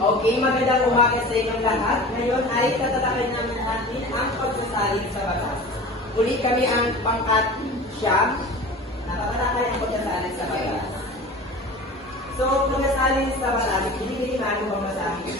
Okay, magandang umaga sa inyong lahat. Ngayon ay tatalakayin namin natin ang pagsasalin sa batas. Ulit kami ang pangkat siyam na tatalakay ang pagsasalin sa batas. So, pagsasalin sa batas, hindi natin bang masabi?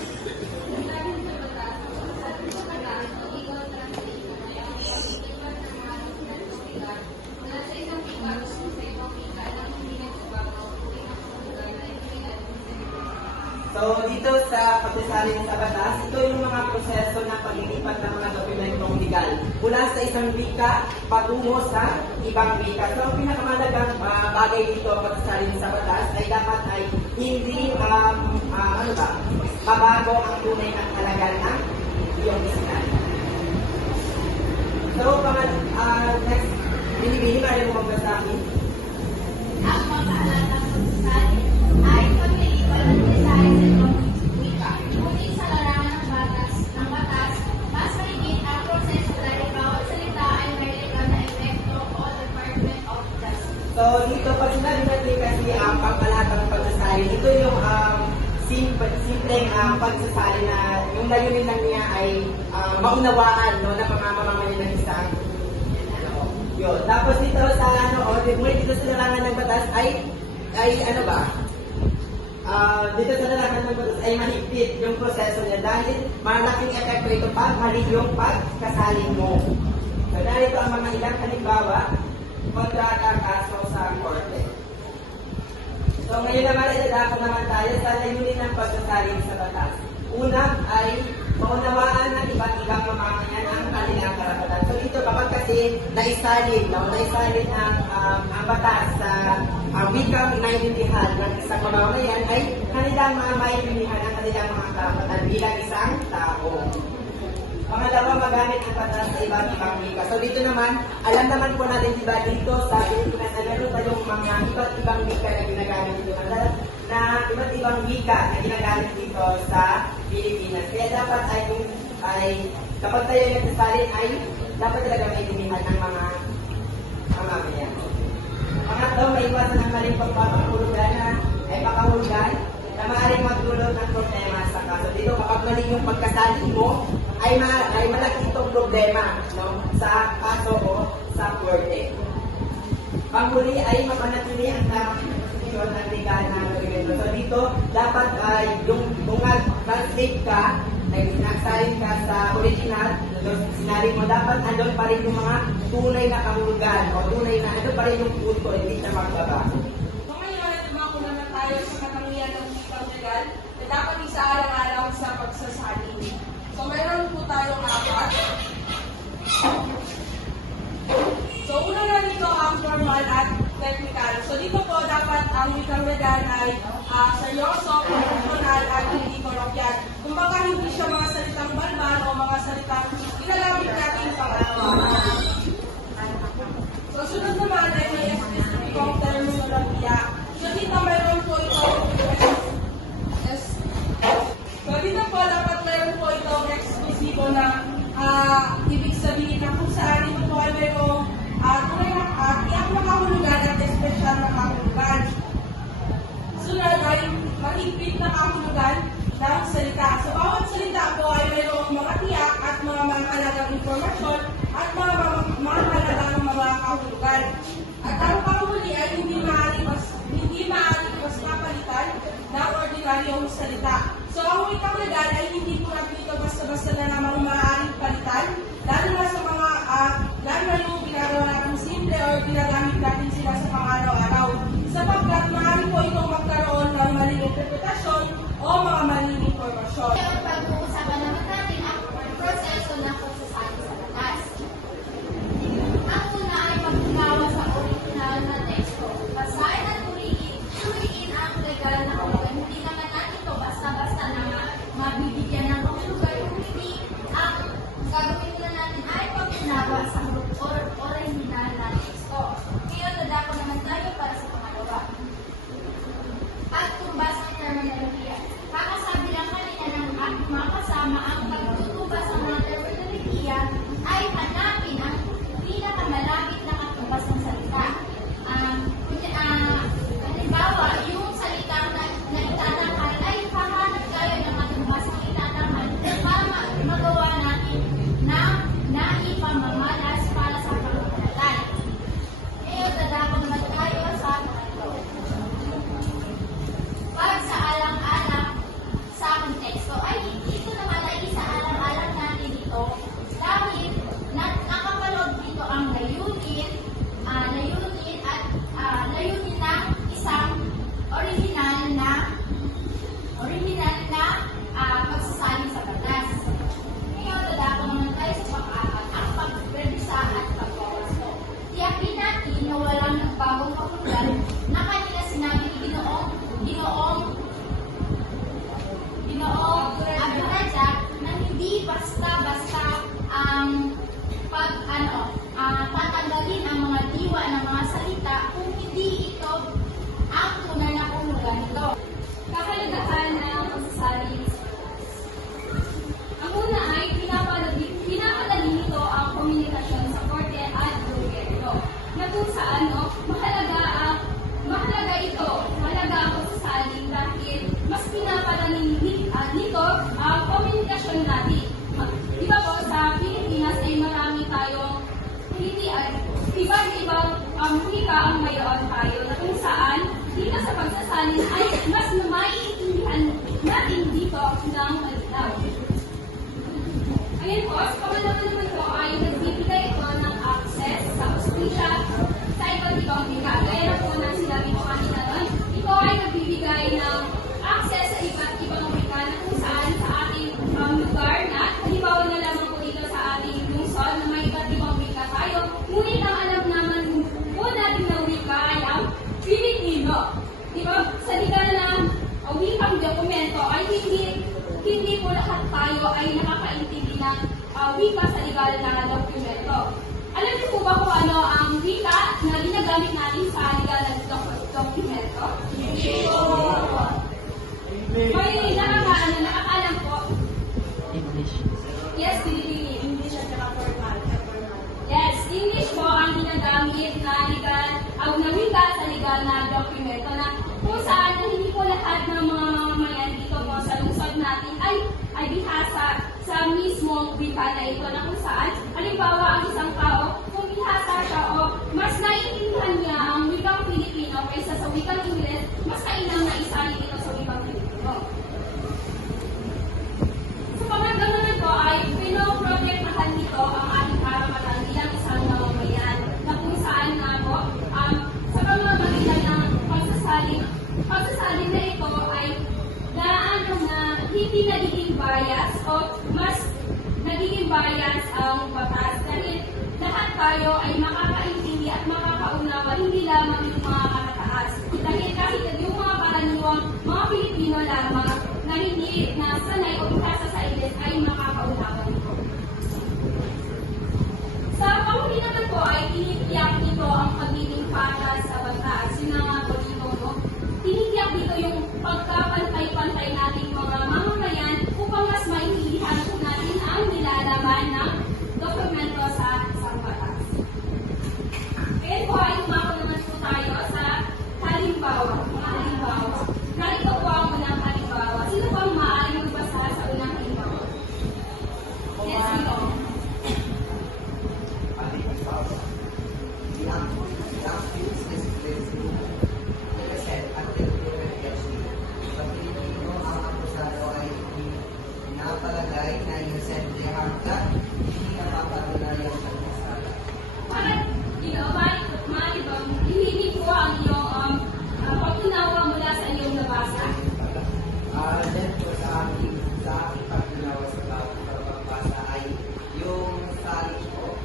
So, dito sa pagsasalin sa batas, ito yung mga proseso ng paglilipat ng mga dokumentong legal mula sa isang wika patungo sa ibang wika. So, ang pinakamalagang bagay dito pagsasalin sa batas ay dapat ay hindi mabago ang tunay ng halaga ng iyong isinan. So, next, binibili ka rin mo magsasabi? Ang pag-aalala ng pagsasalin ay paglilipat ng design sa ibang wika. Ngunit sa larangan ng batas, mas mahigit ang proseso dahil bawat salita ay may legal na epekto o Department of Justice. So, dito pag sinabi natin kasi ang pangkalahatang pagsasalin, ito yung simpleng pagsasalin na yung layunin lang niya ay maunawaan ng mga mamamayan ng isang yun. Tapos dito sa dito sa larangan ng batas ay dito sa larangan ng batas ay mahigpit yung proseso niya dahil malaking epekto ito pag mali yung pagkasalin mo. So dahil ito ang mga ilang halimbawa pagkakaso sa korte. So ngayon naman idadako naman tayo sa layunin ng pagsasalin sa batas. Una ay maunawaan ng iba't ibang mamamayan ang kanilang karapatan. So dito kapag kasi naisalin ang batas sa wikang naiintindihan ng isang mamamayan ay kanilang mga maintindihan ang kanilang mga karapatan bilang isang tao. Pangalawa, magamit ang batas sa iba't ibang wika. So dito naman, alam naman po natin diba dito sa Pilipinas na meron tayong mga iba't ibang wika na ginagamit dito. Iba't ibang wika na ginagamit dito sa Pilipinas. Kaya dapat ay kapag tayo nagsasalin ay dapat talaga maintindihan ng mga mamamayan. Pangatlo, may iwasan ang maling pagpapahulugan ay pakahulugan na maaaring magdulot ng problema sa kaso. Dito, kapag mali yung pagkasalin mo, ay malaki itong problema sa kaso o sa korte. Panghuli ay mapanatili ang tamang posisyon ng legal na dokumento. So dito, dapat ay kung translate ka, nagsalin ka sa original, sinabi mo, dapat andun pa rin yung mga tunay na kahulugan o tunay na andun pa rin yung punto, hindi siya magbabago. So ngayon, dumako naman tayo sa katangian ng wikang legal na dapat isaalang-alang sa pagsasalin. So meron po tayong apat. So una na dito ang formal at technical. So dito po dapat ang wikang legal ay seryoso, professional at hindi kolokyal. Kumbaga hindi siya mga salitang balban o mga salitang ginagamit natin pang-araw-araw. So sunod naman ay may espesipikong terminolohiya. So dito mayroon po ito dapat mayroon po itong eksklusibo na ibig sabihin na kung saan ito po ay mayroong tunay na tiyak na kahulugan at espesyal na kahulugan. Sunod ay mahigpit na kahulugan ng salita. So bawat salita po ay mayroong mga tiyak at mga mahalagang informasyon at mga mahalagang mga kahulugan. At ang panghuli ay hindi maaaring mas kapalitan ng ordinaryong salita. So ang wikang legal ay hindi po natin ito basta-basta na namang maaaring palitan, lalo na sa mga lalo na yung ginagawa natin simple or ginagamit natin sila sa pang-araw-araw. Sapagkat maaari po itong magkaroon ng maling interpretasyon o mga maling informasyon. Ngayon, pag-uusapan naman natin ang proseso ng pagsasalin sa batas. Ang una ay maggawa sa original na teksto. Basahin at suriin ang legal na kahulugan. Hindi naman natin ito basta-basta na mabibigyan ng kahulugan. Hindi ang gagawin na natin ay pag-unawa sa original na teksto. Ngayon, dadako naman tayo para sa pangalawa. hindi basta-basta ang tatanggalin ang mga diwa ng mga salita kung hindi ito ang tunay na kahulugan nito. Kahalagahan ng pagsasalin. Ang una ay pinapadali nito ang komunikasyon sa korte at gobyerno. Na kung saan mahalaga ito, mahalaga ang pagsasalin dahil mas pinapadali nito ang komunikasyon natin. Di ba po, sa Pilipinas ay marami tayong iba't-ibang wika ang mayroon tayo na kung saan dito sa pagsasalin ay mas maiintindihan natin dito ng malinaw. Ngayon po, sa pangalawa naman po ay nagbibigay ito ng access sa hustisya sa iba't ibang wika. Gaya na po ng sinabi ko kanina doon, ito ay nagbibigay ng access sa iba't ibang wika na kung saan sa ating lugar na, halimbawa na lamang po dito sa ating lungsod na may iba't ibang wika tayo, ngunit ang alam naman po natin na wika ay ang Pilipino. Diba? Sa liga na wikang dokumento ay hindi po lahat tayo ay nakakaintindi ng wika sa legal na dokumento. Alam niyo po ba kung ano ang wika na ginagamit natin sa legal na dokumento? Hindi po. May nakakaalam po. English. Yes, Filipino. English at saka formal. Yes, English po ang ginagamit na legal, na wika sa legal na dokumento na kung saan hindi po lahat ng mga mamamayan dito po sa lungsod natin ay bihasa sa mismong wika na ito na kung saan, halimbawa ang isang tao, kung bihasa siya o mas naiintindihan niya ang wikang Pilipino kaysa sa wikang Ingles, mas kainam na isali ito sa wikang Pilipino. Sa pangatlo naman po ay pinoprotektahan nito ang ating karapatan bilang isang mamamayan na kung saan na po sa pamamagitan ng pagsasalin na ito ay hindi nagiging bias o mas nagiging bias ang batas dahil lahat tayo ay makakaintindi at makakaunawa hindi lamang yung mga kakataas. Dahil kahit yung mga karaniwang mga Pilipino lamang na hindi nasanay o bihasa sa Ingles ay makakaunawa nito. Sa panghuli naman po ay tinitiyak nito ang pagiging patas sa batas. Yun na nga po dito, no? Tinitiyak dito yung pagkapantay-pantay nating mga mamamayan upang mas maintindihan po natin ang nilalaman ng dokumento sa isang batas. Ngayon po ay umako naman po tayo sa halimbawa. Mga halimbawa. Narito po ang unang halimbawa. Sino po ang maaaring magbasa sa unang halimbawa? Yes, ito. Napalagay na inosente hanggang hindi napapatunayan sa kasala. Parang, maaari bang ihigit ko ang iyong pagtunawa mula sa iyong nabasa? Then po sa aking pagtunawa sa pagbabasa ay yung salin ko.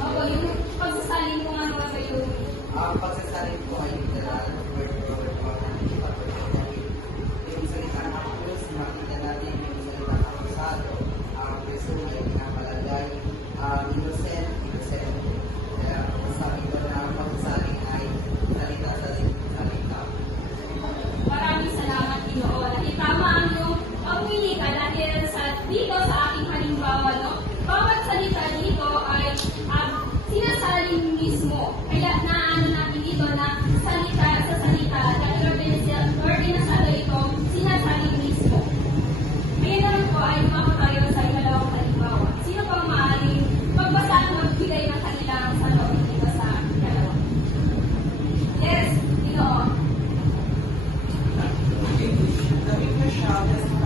Opo, yung pagsasalin ko nga naman sa iyo. Ang pagsasalin ko ay literal word for word po na hindi patunayan. Yung salita ng Diyos, makita natin yung salita ng akusado. Ang preso ay pinapalagay innocent. Kaya masabi ko na ang pagsasalin ay salita. Maraming salamat, Ginoo. Dahil tama ang iyong pagpili ka dahil dito sa aking halimbawa, no? Bawat salita dito ay sinasalin mismo. Kaya naano natin dito na salita sa salita dahil ordinasado ito sinasalin mismo. Ngayon naman po ay lumako tayo sa ikalawang halimbawa. Sino pang maaaring magbasa at magbigay ng kanilang salot dito sa ikalawa? Yes, Ginoo. The witness shall testify